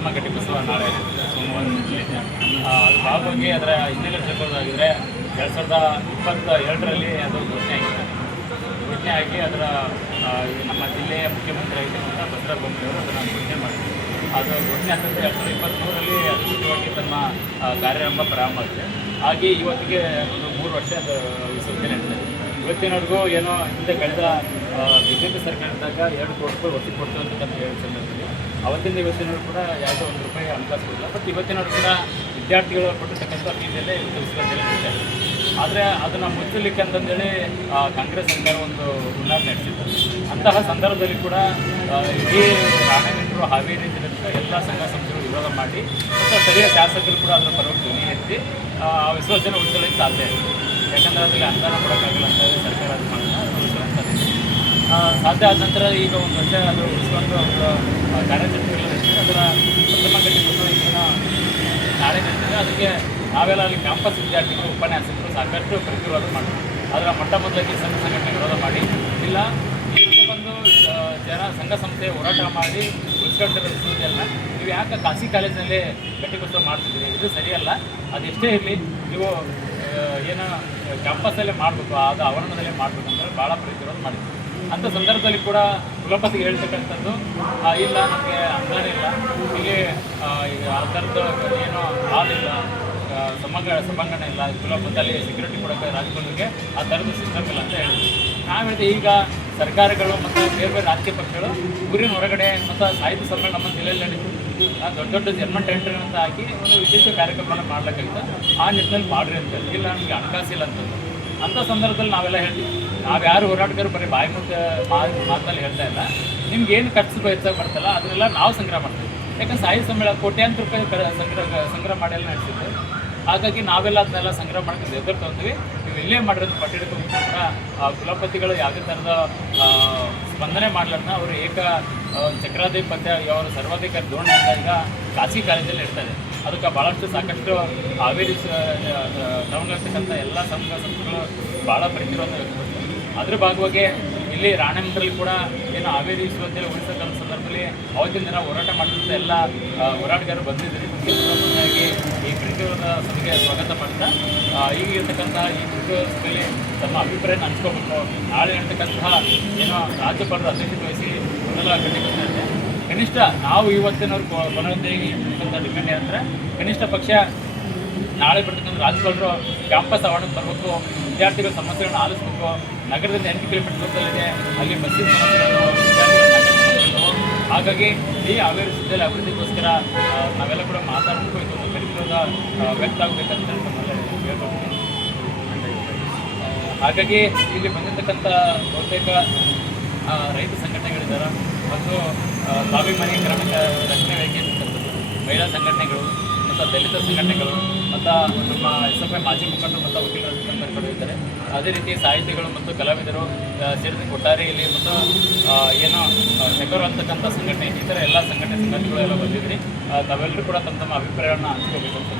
ಪ್ರಥಮ ಘಟಿಕೋತ್ಸವ ನಾಳೆ ಸೋಮವಾರ ನಡೆಯಲಿದೆ. ಅದು ಭಾಗವಾಗಿ ಅದರ ಹಿನ್ನೆಲೆ ತಿಳ್ಕೊಳ್ಳೋದಾಗಿದ್ದರೆ 2022ರಲ್ಲಿ ಅದು ಘೋಷಣೆ ಆಗಿದೆ. ಘೋಷಣೆ ಆಗಿ ಅದರ ನಮ್ಮ ಜಿಲ್ಲೆಯ ಮುಖ್ಯಮಂತ್ರಿ ಆಗಿರ್ತಕ್ಕಂಥ ಬಸವರಾಜ ಬೊಮ್ಮಾಯಿಯವರು ಅದನ್ನು ಘೋಷಣೆ ಮಾಡಿದರು. ಅದು ಘೋಷಣೆ ಆಗ್ತದೆ 2023ರಲ್ಲಿ ಅಧಿಕೃತವಾಗಿ ತನ್ನ ಕಾರ್ಯಾರಂಭ ಪ್ರಾರಂಭ ಆಗಿದೆ. ಹಾಗೆ ಇವತ್ತಿಗೆ ಒಂದು 3 ವರ್ಷ ಅದು ವಿಸರ್ಜನೆ ನಡೆದಿದೆ. ಇವತ್ತಿನವರೆಗೂ ಏನೋ ಹಿಂದೆ ಕಳೆದ BJP ಸರ್ಕಾರ ಇದ್ದಾಗ 2 ಕೋಟಿ ರೂಪಾಯಿ ಒತ್ತಿ ಕೊಡ್ತೀವಿ ಅಂತಕ್ಕಂಥ ಹೇಳಿ ಸಂದರ್ಭದಲ್ಲಿ ಅವತ್ತಿಂದ ಇವತ್ತಿನವರು ಕೂಡ ಯಾವುದೋ ₹1 ಹಣಕಾಸು ಕೊಡಲ್ಲ. ಬಟ್ ಇವತ್ತಿನವರು ಕೂಡ ವಿದ್ಯಾರ್ಥಿಗಳು ಕೊಟ್ಟಿರ್ತಕ್ಕಂಥ ಫೀಸಲ್ಲೇ ವಿಸರ್ಜನೆ ನಡೀತಾ ಇದೆ. ಆದರೆ ಅದನ್ನು ಮುಚ್ಚಲಿಕ್ಕೆ ಅಂತಂದೇಳಿ ಕಾಂಗ್ರೆಸ್ ಸರ್ಕಾರ ಒಂದು ಹುನ್ನಾರ ನಡೆಸಿತ್ತು. ಅಂತಹ ಸಂದರ್ಭದಲ್ಲಿ ಕೂಡ ಇಡೀ ರಾಣೆಬೆನ್ನೂರು ಹಾವೇರಿ ಜಿಲ್ಲೆಯ ಎಲ್ಲ ಸಂಘ ಸಂಸ್ಥೆಗಳು ವಿರೋಧ ಮಾಡಿ ಮತ್ತು ಸ್ಥಳೀಯ ಶಾಸಕರು ಕೂಡ ಅದರ ಪರವಾಗಿ ಧ್ವನಿ ಎತ್ತಿ ವಿಸರ್ಜನೆ ಉಳಿಸಲಿಕ್ಕೆ ಸಾಧ್ಯ ಇದೆ. ಯಾಕಂದರೆ ಅದರಲ್ಲಿ ಅನುದಾನ ಕೊಡೋಕ್ಕಾಗಲ್ಲ ಅಂತ ಹೇಳಿ ಸರ್ಕಾರ ಅದು ಉಳಿಸ್ಕೊಳ್ಳೋಂಥದ್ದು ಸಾಧ್ಯ ಆದ ನಂತರ ಈಗ ಒಂದು ವರ್ಷ ಅದು ಉಳಿಸ್ಕೊಂಡು ಅವರ ಕಾರ್ಯಚಟುವಟಿಕೆಗಳು ನಡೆಸಿದೆ. ಅದರ ಪ್ರಥಮ ಘಟಿಕೋತ್ಸವ ಈಗಿನ ನಾಳೆ ನಡೆಸಿದೆ. ಅದಕ್ಕೆ ನಾವೆಲ್ಲ ಅಲ್ಲಿ ಕ್ಯಾಂಪಸ್ ವಿದ್ಯಾರ್ಥಿಗಳು ಉಪನ್ಯಾಸಕರು ಸಾಕಷ್ಟು ಪ್ರತಿರೋಧ ಮಾಡಿದ್ರು. ಅದರ ಮೊಟ್ಟ ಮೊದಲಾಗಿ ಸಂಘ ಸಂಘಟನೆ ವಿರೋಧ ಮಾಡಿ ಇಲ್ಲ ಇಲ್ಲಿ ಬಂದು ಸಂಘ ಸಂಸ್ಥೆ ಹೋರಾಟ ಮಾಡಿ ಉಳಿಸ್ಕೊಂಡಿರೋ ವಿಶ್ವವಿದ್ಯಾಲಯ ನೀವು ಯಾಕೆ ಖಾಸಗಿ ಕಾಲೇಜಿನಲ್ಲಿ ಘಟಿಕೋತ್ಸವ ಮಾಡ್ತಿದ್ದೀರಿ, ಇದು ಸರಿಯಲ್ಲ. ಅದೆಷ್ಟೇ ಇರಲಿ ನೀವು ಏನು ಕ್ಯಾಂಪಸ್ಸಲ್ಲೇ ಮಾಡಬೇಕು, ಅದು ಆವರಣದಲ್ಲೇ ಮಾಡಬೇಕು ಅಂತೇಳಿ ಭಾಳ ಪ್ರತಿರೋಧ ಮಾಡಿದ್ರು. ಅಂಥ ಸಂದರ್ಭದಲ್ಲಿ ಕೂಡ ಕುಲಪತಿಗೆ ಹೇಳ್ತಕ್ಕಂಥದ್ದು ಇಲ್ಲ ನಮಗೆ ಅನುದಾನ ಇಲ್ಲ, ಇಲ್ಲಿ ಆ ಥರದ್ದು ಏನೋ ಹಾಲಿಲ್ಲ, ಸಭಾಂಗಣ ಇಲ್ಲ, ಕುಲಪತಿಯಲ್ಲಿ ಸೆಕ್ಯೂರಿಟಿ ಕೊಡೋಕ್ಕೆ ರಾಜಕೀಯಗಳಿಗೆ ಆ ಥರದ ಸಿಸ್ಟಮ್ ಇಲ್ಲ ಅಂತ ಹೇಳಿದ್ವಿ. ನಾವು ಹೇಳಿದೆ ಈಗ ಸರ್ಕಾರಗಳು ಮತ್ತು ಬೇರೆ ಬೇರೆ ರಾಜಕೀಯ ಪಕ್ಷಗಳು ಊರಿನ ಹೊರಗಡೆ ಮತ್ತು ಸಾಹಿತ್ಯ ಸಮ್ಮೇಳನ ನಮ್ಮ ಜಿಲ್ಲೆಯಲ್ಲಿ ನಡೀತು. ದೊಡ್ಡ ದೊಡ್ಡ ಜರ್ಮನ್ ಟೆಂಟ್ರಿ ಅಂತ ಹಾಕಿ ಒಂದು ವಿಶೇಷ ಕಾರ್ಯಕ್ರಮವನ್ನು ಮಾಡಬೇಕಾಗಿತ್ತು. ಆ ನಿಟ್ಟಿನಲ್ಲಿ ಮಾಡಿರಿ ಅಂತ ಹೇಳಿ ಇಲ್ಲ ನಮಗೆ ಹಣಕಾಸಿಲ್ಲ ಅಂತಂದು. ಅಂಥ ಸಂದರ್ಭದಲ್ಲಿ ನಾವೆಲ್ಲ ಹೇಳ್ತೀವಿ, ನಾವು ಯಾರು ಹೋರಾಟಗಾರರು ಬರೀ ಬಾಯಿ ಮಾತಲ್ಲಿ ಹೇಳ್ತಾ ಇಲ್ಲ, ನಿಮ್ಗೆ ಏನು ಖರ್ಚು ವೆಚ್ಚ ಬರ್ತಲ್ಲ ಅದನ್ನೆಲ್ಲ ನಾವು ಸಂಗ್ರಹ ಮಾಡ್ತೀವಿ. ಯಾಕಂದ್ರೆ ಸಾಹಿತ್ಯ ಸಮ್ಮೇಳನ ಕೋಟ್ಯಾಂತರ ರೂಪಾಯಿ ಸಂಗ್ರಹ ಮಾಡೆಲ್ಲ ನಡೆಸಿದ್ದೆ. ಹಾಗಾಗಿ ನಾವೆಲ್ಲ ಅದನ್ನೆಲ್ಲ ಸಂಗ್ರಹ ಮಾಡ್ಕೊಂಡು ಎದುರು ತೊಗೊಂತೀವಿ. ನೀವು ಎಲ್ಲೇ ಮಾಡಿರೋದು ಪಟ್ಟಿಡ್ಕೊಂಡು ಕೂಡ ಕುಲಪತಿಗಳು ಯಾವುದೇ ಥರದ ಸ್ಪಂದನೆ ಮಾಡಲಾರ್ದ ಅವರು ಚಕ್ರಾಧಿಪತ್ಯ ಅವರ ಸರ್ವಾಧಿಕಾರಿ ಧೋರಣೆಯಿಂದ ಈಗ ಖಾಸಗಿ ಕಾಲೇಜಲ್ಲಿ ಇರ್ತಾರೆ. ಅದಕ್ಕೆ ಭಾಳಷ್ಟು ಸಾಕಷ್ಟು ಹಾವೇರಿ ಟೌನ್ನಲ್ಲಿರ್ತಕ್ಕಂಥ ಎಲ್ಲ ಸಂಘ ಸಂಸ್ಥೆಗಳು ಭಾಳ ಪ್ರತಿರೋಧ ವ್ಯಕ್ತಪಡಿಸ್ತಾರೆ. ಅದ್ರ ಭಾಗವಾಗಿ ಇಲ್ಲಿ ರಾಣೆಬೆನ್ನೂರಲ್ಲಿ ಕೂಡ ಏನು ಹಾವೇರಿ ವಿಶ್ವವಿದ್ಯಾಲಯ ಉಳಿಸೋಕ್ಕಂಥ ಸಂದರ್ಭದಲ್ಲಿ ಅವತ್ತಿನ ದಿನ ಹೋರಾಟ ಮಾಡಿದಂಥ ಎಲ್ಲ ಹೋರಾಟಗಾರರು ಬಂದಿದ್ದಾರೆ. ಮುಖ್ಯವಾಗಿ ಈ ಪ್ರತಿರೋಧ ಸಭೆಗೆ ಸ್ವಾಗತ ಮಾಡ್ತಾ ಈಗಿರ್ತಕ್ಕಂಥ ಈ ಪ್ರತಿರೋಧ ಸಭೆಯಲ್ಲಿ ತಮ್ಮ ಅಭಿಪ್ರಾಯನ ಹಂಚ್ಕೋಬೇಕು. ನಾಳೆ ಇರ್ತಕ್ಕಂತಹ ಏನೋ ರಾಜ್ಯಪಾಲರ ಅಧ್ಯಕ್ಷತೆ ವಹಿಸಿ ಮೊದಲ ಘಟಿಕೋತ್ಸವ ಇದೆ. ಕನಿಷ್ಠ ನಾವು ಇವತ್ತಿನವ್ರು ಕೊನೆಯದಾಗಿ ಇರ್ತಕ್ಕಂಥ ಡಿಮ್ಯಾಂಡ್ ಏನಂದರೆ ಕನಿಷ್ಠ ಪಕ್ಷ ನಾಳೆ ಬರ್ತಕ್ಕಂಥ ರಾಜ್ಯಪಾಲರು ಕ್ಯಾಂಪಸ್ ಆವರಣಕ್ಕೆ ಬರಬೇಕು, ವಿದ್ಯಾರ್ಥಿಗಳ ಸಮಸ್ಯೆಗಳನ್ನ ಆಲಿಸಬೇಕು. ನಗರದಿಂದ 8 ಕಿಲೋಮೀಟರ್ ದೂರದಲ್ಲಿದೆ, ಅಲ್ಲಿ ಬಸ್ಸಿನ ಸಮಸ್ಯೆಗಳು ವಿದ್ಯಾರ್ಥಿಗಳು. ಹಾಗಾಗಿ ಈ ಹಾವೇರಿ ಜಿಲ್ಲೆ ಅಭಿವೃದ್ಧಿಗೋಸ್ಕರ ನಾವೆಲ್ಲ ಕೂಡ ಮಾತಾಡಬೇಕು, ಇದೊಂದು ಪ್ರತಿರೋಧ ವ್ಯಕ್ತ ಆಗಬೇಕಂತ ನಮ್ಮೆಲ್ಲ ಹೇಳ್ಕೊಡ್ತೀನಿ. ಹಾಗಾಗಿ ಇಲ್ಲಿ ಬಂದಿರತಕ್ಕಂಥ ಬಹುತೇಕ ರೈತ ಸಂಘಟನೆಗಳಿದ್ದಾರೆ ಮತ್ತು ಸ್ವಾಭಿಮಾನಿ ಗ್ರಾಮೀಣ ರಕ್ಷಣಾ ವೇದಿಕೆ ಮಹಿಳಾ ಸಂಘಟನೆಗಳು ಮತ್ತು ದಲಿತ ಸಂಘಟನೆಗಳು ಮತ್ತು ನಮ್ಮ SFI ಮಾಜಿ ಮುಖಂಡರು ಮತ್ತು ವಕೀಲರ ಸಂಘಟನೆಗಳು ಇದ್ದಾರೆ. ಅದೇ ರೀತಿ ಸಾಹಿತಿಗಳು ಮತ್ತು ಕಲಾವಿದರು ಸೇರಿದಂತೆ ಒಟ್ಟಾರೆಯಲ್ಲಿ ಮತ್ತು ಏನೋ ನೆಗರು ಅಂತಕ್ಕಂಥ ಸಂಘಟನೆ ಈ ಥರ ಎಲ್ಲ ಸಂಘಟನೆಗಳು ಎಲ್ಲ ಬಂದಿದ್ರಿ. ತಾವೆಲ್ಲರೂ ಕೂಡ ತಮ್ಮ ಅಭಿಪ್ರಾಯವನ್ನು ಹಂಚ್ಕೋಬೇಕು ಅಂತ